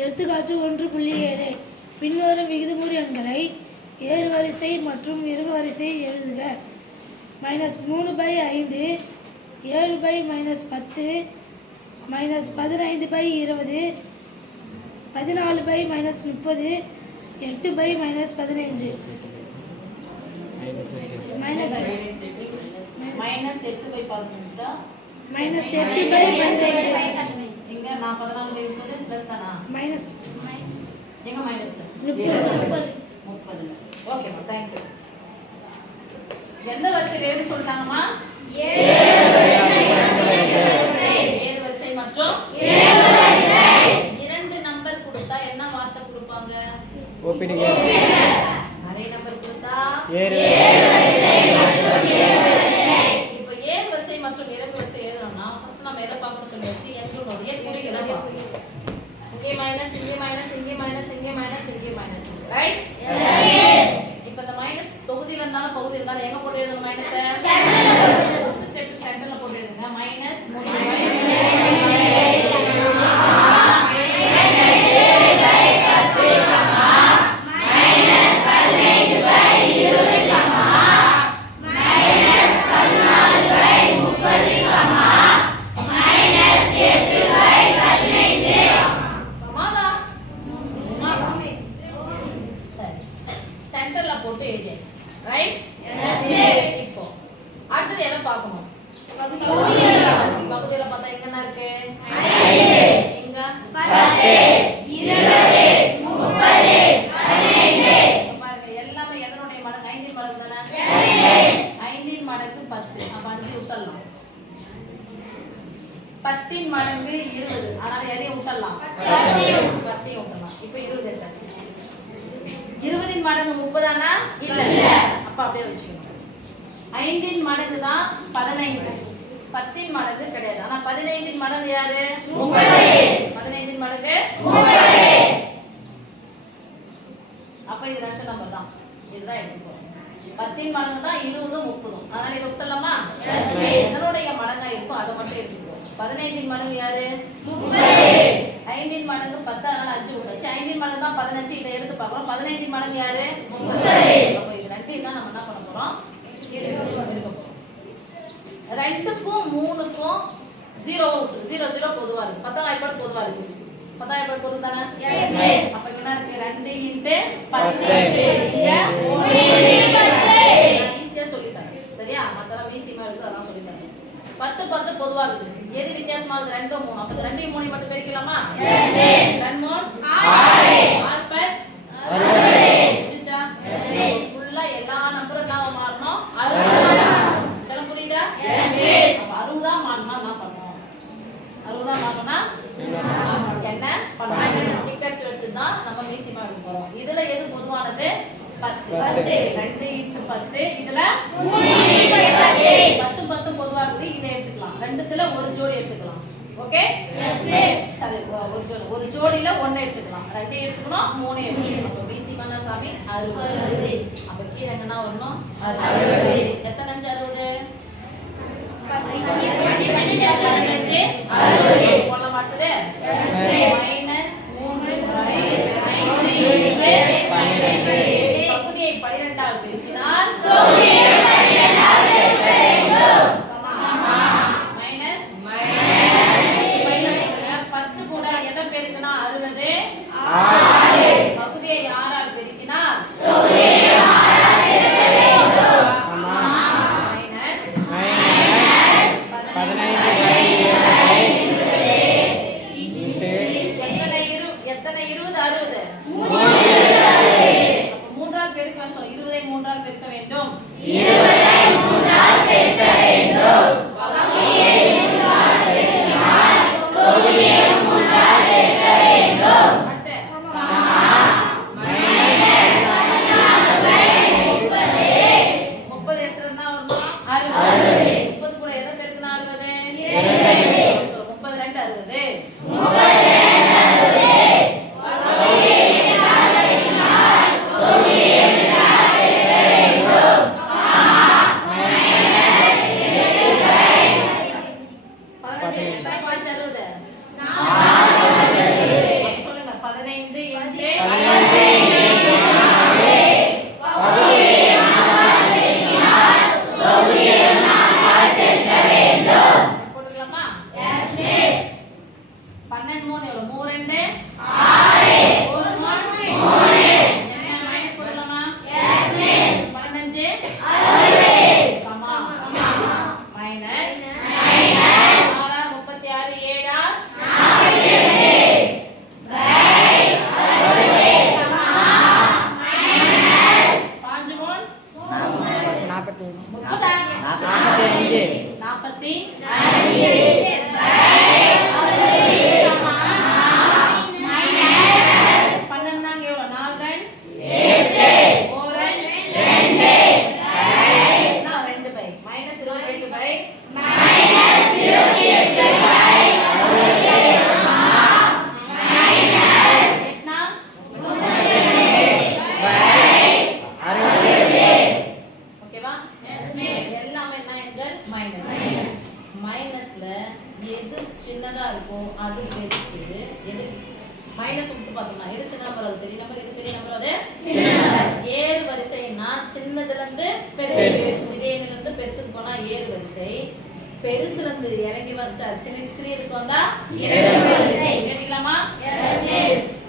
எடுத்துக்காட்டு ஒன்று புள்ளி ஏழு. பின்வரும் விகிதமுறு எண்களை ஏறு வரிசை மற்றும் இறகு வரிசை எழுதுக. மைனஸ் மூணு பை ஐந்து ஏழு பை மைனஸ் பத்து மைனஸ் பதினைந்து பை இருபது பதினாலு பை மைனஸ் முப்பது எட்டு பை மைனஸ் பதினைஞ்சு. மைனஸ் மைனஸ் எட்டு பை பதினஞ்சா? மைனஸ் எட்டு பை பதினைஞ்சு. இங்க நான் பதினாலு பை முப்பது பிளஸ் தானா? மைனஸ் எங்க மைனஸ் முப்பது. முப்பது. ஓகேம்மா தேங்க்யூ எந்த வரிசையில் எழுதி சொல்லிட்டாங்கம்மா? ஏழு வரிசை. மற்றும்? இரண்டு நம்பர் கொடுத்தா என்ன வார்த்தை கொடுப்பாங்க? ஓப்பனிங் அரை நம்பர் கொடுத்தா? ஏறு இப்போ ஏழு வரிசை மற்றும் இறகு வரிசை ஃபர்ஸ்ட் நம்ம எதை பார்க்கணும் சொல்லியாச்சு. எங்களுடைய குறிகளை பார்க்கணும் இங்கே மைனஸ் இங்கே மைனஸ் இங்கே மைனஸ் இங்கே மைனஸ் இங்கே மைனஸ் ரைட் இப்போ இந்த மைனஸ் தொகுதியில இருந்தாலும் பகுதி இருந்தாலும் எங்க போட்டு எழுதணும் மைனஸ் போட்டு எழுதியாச்சு. ரைட் இப்போ. அடுத்தது எதை பார்க்கணும்? பகுதியில பார்த்தா எங்க என்ன இருக்கு? எங்க எல்லாமே எதனுடைய மடங்கு? ஐந்தின் மடங்கு தானே? ஐந்தின் மடங்கு பத்து. அப்ப அஞ்சு பத்தின் மடங்கு இருபது. அதனால எதையும் விட்டுடலாம் பத்தையும். விட்டுடலாம் இப்ப இருபது எடுத்தாச்சு. இருபதின் மடங்கு முப்பதானா? இல்ல. அப்ப அப்படியே வச்சுக்கணும். ஐந்தின் மடங்கு தான் பதினைந்து. பத்தின் மடங்கு கிடையாது. ஆனா பதினைந்தின் மடங்கு யாரு? பதினைந்தின் மடங்கு? அப்ப இது ரெண்டு நம்பர் தான். இதுதான் எடுத்துக்கோ. பத்தின் மடங்கு தான் இருபதும் முப்பதும். அதனால இதை விட்டுலாமா எதனுடைய மடங்கா இருக்கும் அதை மட்டும் எடுத்துக்கோ. பதினைந்தின் மடங்கு யாரு? ஐந்தின் மடங்கு பத்து அதனால அஞ்சு விட்டாச்சு ஐந்தின் மடங்கு தான் பதினஞ்சு. இதை எடுத்து பார்க்கறோம் பதினைந்தின் மடங்கு யாரு? அப்ப இது ரெண்டையும் தான் நம்ம என்ன பண்ண போறோம்? ரெண்டுக்கும் மூணுக்கும் ஜீரோ ஜீரோ ஜீரோ பொதுவா இருக்கு. பத்தாம் வாய்ப்பாடு பொதுவா இருக்கு. பத்தாம் வாய்ப்பாடு பொது தானே? அப்ப என்ன இருக்கு? ரெண்டு இன்ட்டு பத்து. ஈஸியா சொல்லித்தரேன். சரியா? மத்தெல்லாம் ஈஸியமா இருக்கு அதான் சொல்லித்தரேன். பத்து பத்து பொதுவாகுது எது வித்தியாசமாகுது? ரெண்டு மூணு அப்ப ரெண்டையும் மூணு மட்டும் பிரிக்கலாமா? ரெண்டு மூணு. ஆறு பர் புரிஞ்சா ஃபுல்லா எல்லா நம்பரும் என்ன மாறணும் அறுபது சில புரியுதா அப்ப அறுபதா மாறினா என்ன பண்ணணும் அறுபதா மாறினா என்ன பண்ணணும் டிக்கெட் வச்சு தான் நம்ம மீசிமா எடுக்க போறோம் இதுல எது பொதுவானது பத்து ரெண்டு இன்ட்டு பத்து இதுல பத்து பத்து பொதுவாகுது இதை எடுத்துக்கலாம் ரெண்டுத்துல ஒரு ஜோடி எடுத்துக்கலாம் ஓகே சரி ஒரு ஜோடி ஒரு ஜோடியில ஒண்ணு எடுத்துக்கலாம் ரெண்டு எடுத்துக்கணும் மூணு எடுத்துக்கணும் அப்ப பிசி அறுபது அப்ப கீழே வரணும் அறுபது எத்தனை அஞ்சு அறுபது எத்தனை இருபது அறுபது. அப்ப மூன்றால் பெருக்கணும் சொல்லு இருபதை மூன்றால் பெருக்க வேண்டும். எது சின்னதா இருக்கோ அது பெருசு. எது? மைனஸ் விட்டு பார்த்தோம்னா எது சின்ன நம்பர் அது பெரிய நம்பர் இது பெரிய நம்பர் அது ஏறு வரிசைன்னா சின்னதுல இருந்து பெருசு. சிறியதுல இருந்து பெருசுக்கு போனா ஏறு வரிசை. பெருசுல இருந்து இறங்கி வந்தா சின்ன சிறியதுக்கு வந்தா இறங்கு வரிசை. கேட்டீங்களாமா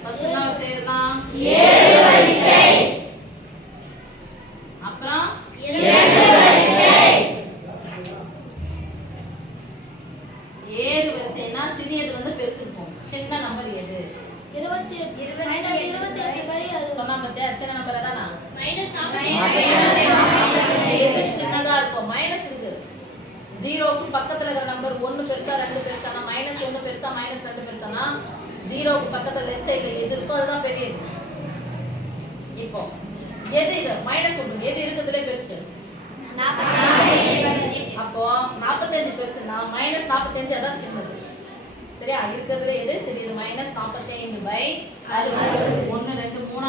ஃபர்ஸ்ட் செய்யலாம் அப்புறம் ஏறு வரிசைனா சிறியது வந்து பெருசுக்கு போகும். சின்ன நம்பர் எது? இருபத்தி இருபத்தி எட்டு பை சொன்னா பத்தியா? சின்ன நம்பர் தானா மைனஸ் எது சின்னதா இருக்கும். மைனஸ் இருக்கு. ஜீரோவுக்கு பக்கத்துல இருக்கிற நம்பர் ஒன்னு பெருசா ரெண்டு பெருசானா? மைனஸ் ஒன்னு பெருசா மைனஸ் ரெண்டு பெருசானா? ஜீரோவுக்கு பக்கத்துல லெஃப்ட் சைடுல எது இருக்கோ அதுதான் பெரியது இப்போ எது இது? மைனஸ் ஒன்று எது இருக்கிறதுலே பெருசு? அப்போ நாற்பத்தஞ்சு பெருசுனா மைனஸ் நாற்பத்தஞ்சு அதான் சின்னது. சரியா? இருக்கிறதுல எது? சரி இது மைனஸ் நாற்பத்தைந்து பை அது ஒன்று ரெண்டு மூணு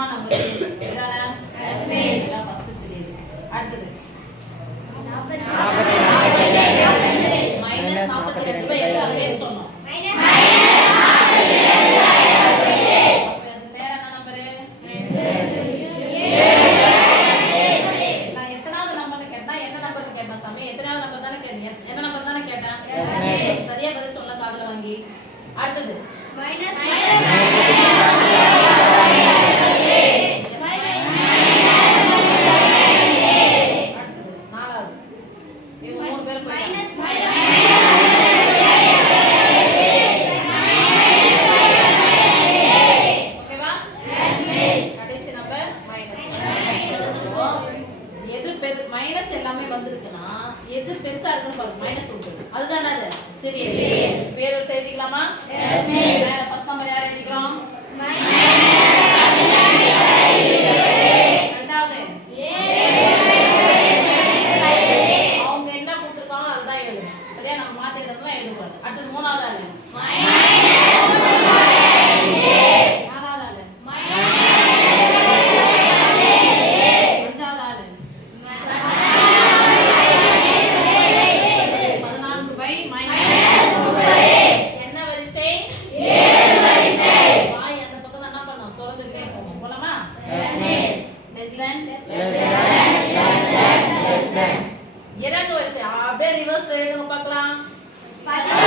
அடுத்தது அடுத்தது நாலாவது இவங்க மூணு பேரும் than இரண்டு வரிசை அப்படியே ரிவர்ஸ்ல எடுங்க பார்க்கலாம்